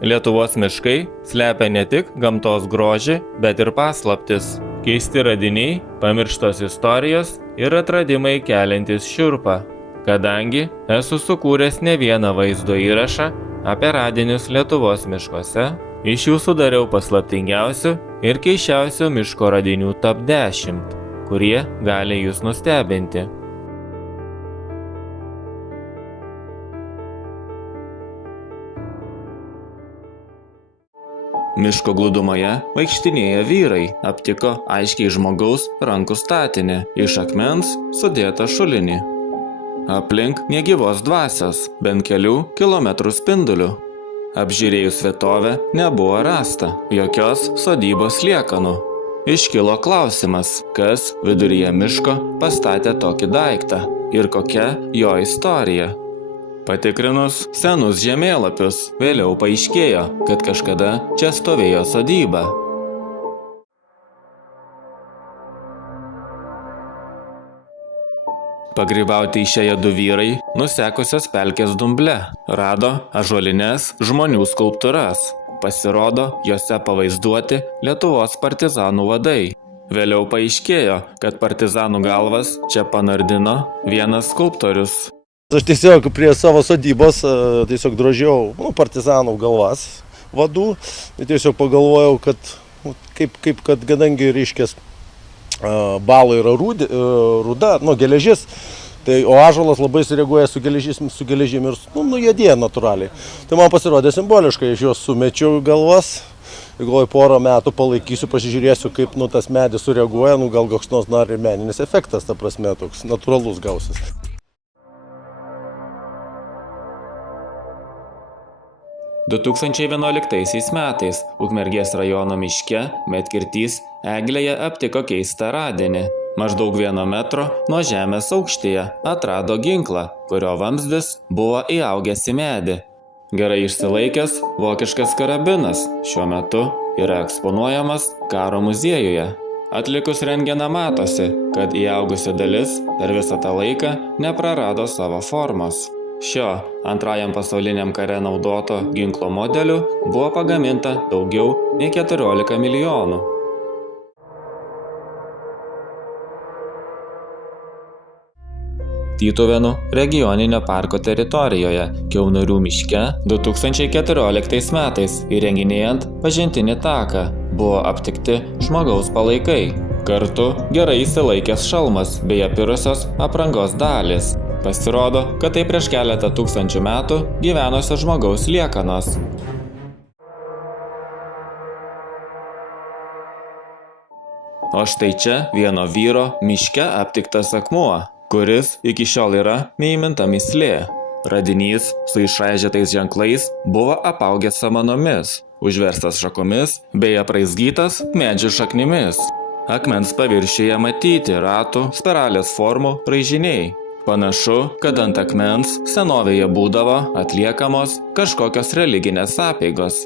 Lietuvos miškai slepia ne tik gamtos grožį, bet ir paslaptis. Keisti radiniai, pamirštos istorijos ir atradimai keliantis šiurpą. Kadangi esu sukūręs ne vieną vaizdo įrašą apie radinius Lietuvos miškuose, iš jų sudariau paslaptingiausių ir keisčiausių miško radinių top 10, kurie gali jūs nustebinti. Miško glūdumoje vaikštinėję vyrai aptiko aiškiai žmogaus rankų statinį, iš akmens sudėtą šulinį. Aplink negyvos dvasios, bent kelių kilometrų spindulių. Apžiūrėjus vietovę nebuvo rasta jokios sodybos liekanų. Iškilo klausimas, kas viduryje miško pastatė tokį daiktą ir kokia jo istorija. Patikrinus senus žemėlapius, vėliau paaiškėjo, kad kažkada čia stovėjo sodyba. Pagrybauti išėję du vyrai, nusekusios pelkės dumble, rado ąžuolines žmonių skulptūras. Pasirodo, jose pavaizduoti Lietuvos partizanų vadai. Vėliau paaiškėjo, kad partizanų galvas čia panardino vienas skulptorius. Aš tiesiog prie savo sodybos tiesiog drožiau partizanų galvas vadų. Tiesiog pagalvojau, kad kadangi reiškės bala yra ruda, geležis, tai, o ąžuolas labai sureaguoja su geležim ir nujedėja natūraliai. Tai man pasirodė simboliškai, aš juos sumečiau galvas. Galvoju, porą metų palaikysiu, pasižiūrėsiu, kaip tas medis sureaguoja, gal koks nors dar ir meninis efektas, ta prasme, toks natūralus gausis. 2011 metais Ukmergės rajono miške Medkirtys eglėje aptiko keistą radinį. Maždaug 1 metro nuo žemės aukštyje atrado ginklą, kurio vamzdis buvo įaugęs į medį. Gerai išsilaikęs vokiškas karabinas šiuo metu yra eksponuojamas karo muziejuje. Atlikus rentgeną matosi, kad įaugusi dalis per visą tą laiką neprarado savo formos. Šio antrajam pasauliniam kare naudoto ginklo modelių buvo pagaminta daugiau nei 14 milijonų. Tytuvėnų regioninio parko teritorijoje Kiaunorių miške 2014 metais įrenginėjant pažintinį taką buvo aptikti žmogaus palaikai. Kartu gerai išsilaikęs šalmas bei apirusios aprangos dalys. Pasirodo, kad tai prieš keletą tūkstančių metų gyvenusio žmogaus liekanos. O štai čia vieno vyro miške aptiktas akmuo, kuris iki šiol yra neįminta mįslė. Radinys su išraižytais ženklais buvo apaugęs samanomis, užverstas šakomis bei apraizgytas medžių šaknimis. Akmens paviršiuje matyti ratų, spiralės formų raižiniai. Panašu, kad ant akmens senovėje būdavo atliekamos kažkokios religinės apeigos.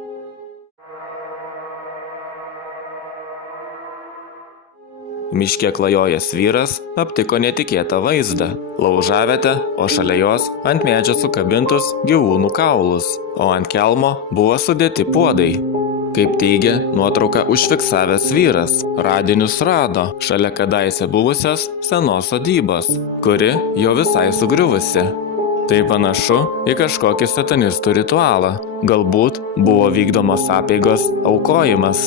Miške klajojęs vyras aptiko netikėtą vaizdą. Laužavietę, o šalia jos ant medžio sukabintus gyvūnų kaulus, o ant kelmo buvo sudėti puodai. Kaip teigia nuotrauką užfiksavęs vyras, radinius rado šalia kadaise buvusios senos sodybos, kuri jau visai sugriuvusi. Tai panašu į kažkokį satanistų ritualą, galbūt buvo vykdomos apeigos aukojimas.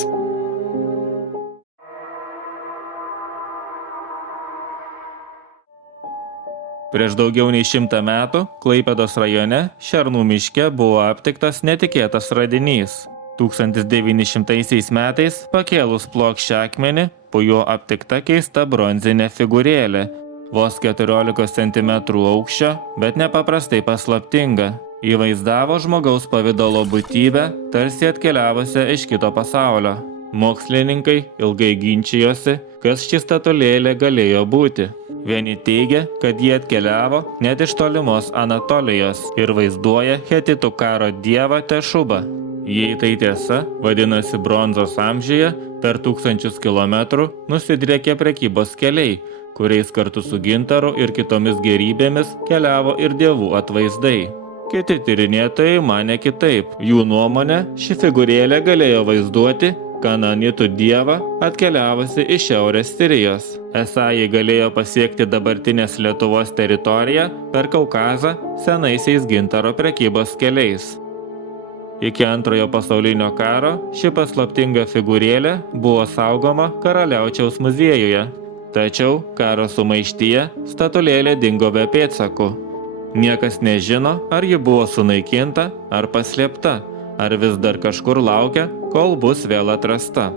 Prieš daugiau nei 100 metų Klaipėdos rajone Šernų miške buvo aptiktas netikėtas radinys. 1900 metais pakėlus plokščią akmenį, po juo aptikta keista bronzinė figūrėlė, vos 14 cm aukščio, bet nepaprastai paslaptinga. Įvaizdavo žmogaus pavidalo būtybę, tarsi atkeliavusią iš kito pasaulio. Mokslininkai ilgai ginčijosi, kas ši statulėlė galėjo būti. Vieni teigia, kad jie atkeliavo net iš tolimos Anatolijos ir vaizduoja hetitų karo dievą Tešubą. Jei tai tiesa, vadinasi bronzos amžiuje per 1000 kilometrų nusidriekė prekybos keliai, kuriais kartu su gintaru ir kitomis gėrybėmis keliavo ir dievų atvaizdai. Kiti tyrinėtojai manė kitaip. Jų nuomonė, ši figūrėlė galėjo vaizduoti kananitų dievą atkeliavusi iš šiaurės Sirijos. Esą jį galėjo pasiekti dabartinės Lietuvos teritoriją per Kaukazą senaisiais gintaro prekybos keliais. Iki Antrojo pasaulinio karo ši paslaptinga figūrėlė buvo saugoma Karaliaučiaus muziejuje. Tačiau karo sumaištyje statulėlė dingo be pėdsakų. Niekas nežino, ar ji buvo sunaikinta ar paslėpta, ar vis dar kažkur laukia, kol bus vėl atrasta.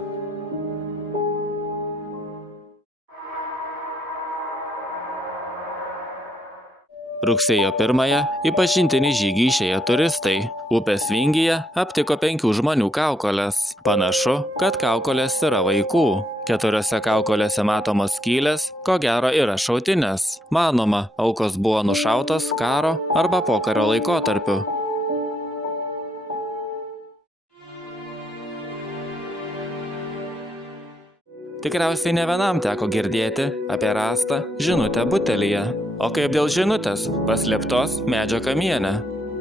Rugsėjo 1-ąją į pažintinį žygį išėję turistai upės vingyje aptiko 5 žmonių kaukoles. Panašu, kad kaukolės yra vaikų. 4 kaukolėse matomos skylės, ko gero yra šautinės. Manoma, aukos buvo nušautos karo arba pokario laikotarpiu. Tikriausiai ne vienam teko girdėti apie rastą žinutę butelyje. O kaip dėl žinutės paslėptos medžio kamiene?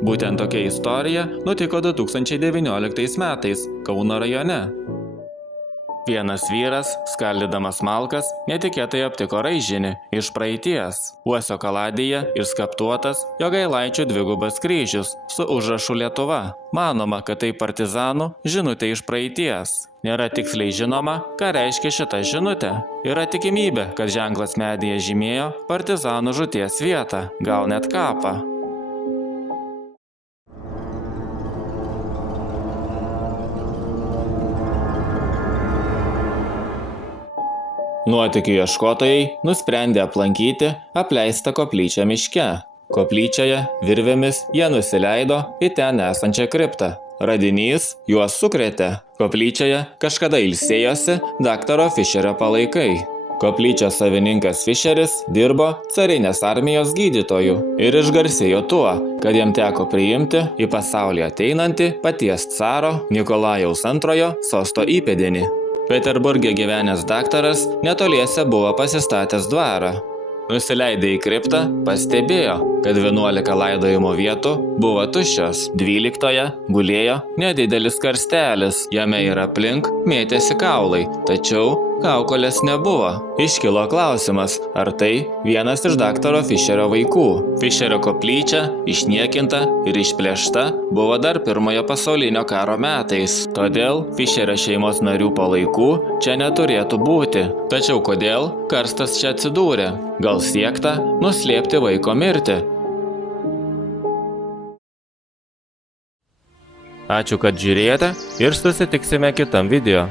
Būtent tokia istorija nutiko 2019 metais Kauno rajone. Vienas vyras, skaldydamas malkas, netikėtai aptiko raižinį iš praeities. Uosio kaladėje išskaptuotas Jogailaičių dvigubas kryžius su užrašu Lietuva. Manoma, kad tai partizanų žinutė iš praeities. Nėra tiksliai žinoma, ką reiškia šita žinutė. Yra tikimybė, kad ženklas medyje žymėjo partizanų žūties vietą, gal net kapą. Nuotykių ieškotojai nusprendė aplankyti apleistą koplyčią miške. Koplyčioje virvėmis jie nusileido į ten esančią kriptą. Radinys juos sukrėtė. Koplyčioje kažkada ilsėjosi daktaro Fischerio palaikai. Koplyčios savininkas Fischeris dirbo carinės armijos gydytoju ir išgarsėjo tuo, kad jam teko priimti į pasaulį ateinantį paties caro Nikolajaus II sosto įpėdinį. Peterburge gyvenęs daktaras netoliese buvo pasistatęs dvarą. Nusileidę į kriptą, pastebėjo, kad 11 laidojimo vietų buvo tuščios. 12 gulėjo nedidelis karstelis, jame ir aplink mėtėsi kaulai, tačiau kaukolės nebuvo. Iškilo klausimas, ar tai vienas iš daktaro Fischerio vaikų. Fischerio koplyčia, išniekinta ir išplėšta, buvo dar Pirmojo pasaulinio karo metais. Todėl Fischerio šeimos narių palaikų čia neturėtų būti. Tačiau kodėl karstas čia atsidūrė? Gal siekta nuslėpti vaiko mirtį? Ačiū, kad žiūrėjote ir susitiksime kitam video.